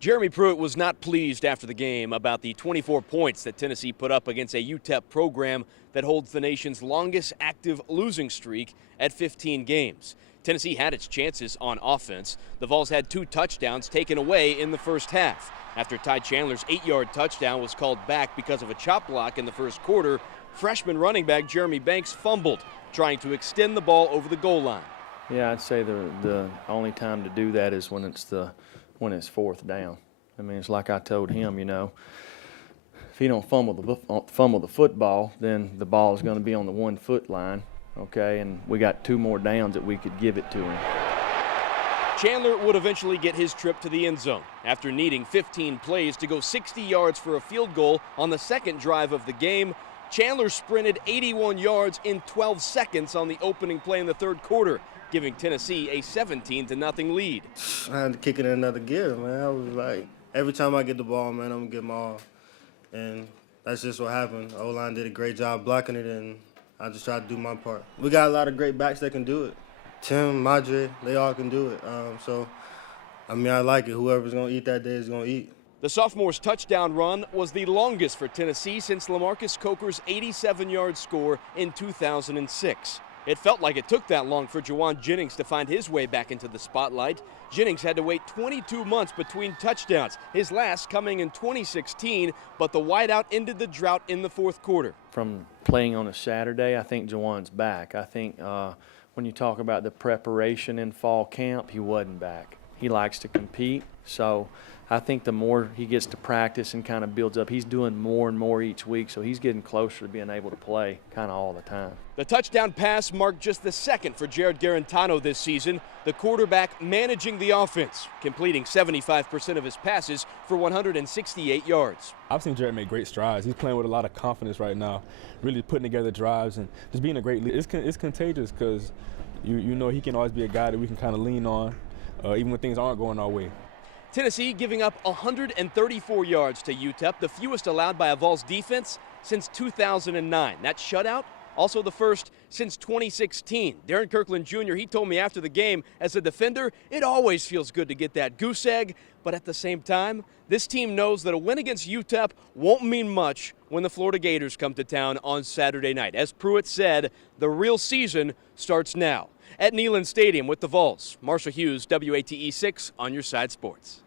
Jeremy Pruitt was not pleased after the game about the 24 points that Tennessee put up against a UTEP program that holds the nation's longest active losing streak at 15 games. Tennessee had its chances on offense. The Vols had 2 touchdowns taken away in the first half. After Ty Chandler's 8-yard touchdown was called back because of a chop block in the first quarter, freshman running back Jeremy Banks fumbled, trying to extend the ball over the goal line. Yeah, I'd say the only time to do that is when it's fourth down. I mean, it's like I told him, you know, if he don't fumble the football, then the ball is going to be on the 1 foot line, okay? And we got 2 more downs that we could give it to him. Chandler would eventually get his trip to the end zone after needing 15 plays to go 60 yards for a field goal on the second drive of the game. Chandler sprinted 81 yards in 12 seconds on the opening play in the third quarter, giving Tennessee a 17-0 lead. I had to kick it in another gear, man. I was like, every time I get the ball, man, I'm going to get my all. And that's just what happened. O-line did a great job blocking it, and I just tried to do my part. We got a lot of great backs that can do it. Tim, Madre, they all can do it. I mean, I like it. Whoever's going to eat that day is going to eat. The sophomore's touchdown run was the longest for Tennessee since LaMarcus Coker's 87-yard score in 2006. It felt like it took that long for Juwan Jennings to find his way back into the spotlight. Jennings had to wait 22 months between touchdowns, his last coming in 2016, but the wideout ended the drought in the fourth quarter. From playing on a Saturday, I think Juwan's back. I think when you talk about the preparation in fall camp, he wasn't back. He likes to compete, so I think the more he gets to practice and kind of builds up, he's doing more and more each week, so he's getting closer to being able to play kind of all the time. The touchdown pass marked just the second for Jared Garantano this season, the quarterback managing the offense, completing 75% of his passes for 168 yards. I've seen Jared make great strides. He's playing with a lot of confidence right now, really putting together drives and just being a great leader. It's contagious because you know he can always be a guy that we can kind of lean on, even when things aren't going our way. Tennessee giving up 134 yards to UTEP, the fewest allowed by a Vols defense since 2009. That shutout, also the first since 2016. Darren Kirkland Jr., he told me after the game, as a defender, it always feels good to get that goose egg, but at the same time, this team knows that a win against UTEP won't mean much when the Florida Gators come to town on Saturday night. As Pruitt said, the real season starts now. At Neyland Stadium with the Vols, Marshall Hughes, WATE 6 on your side sports.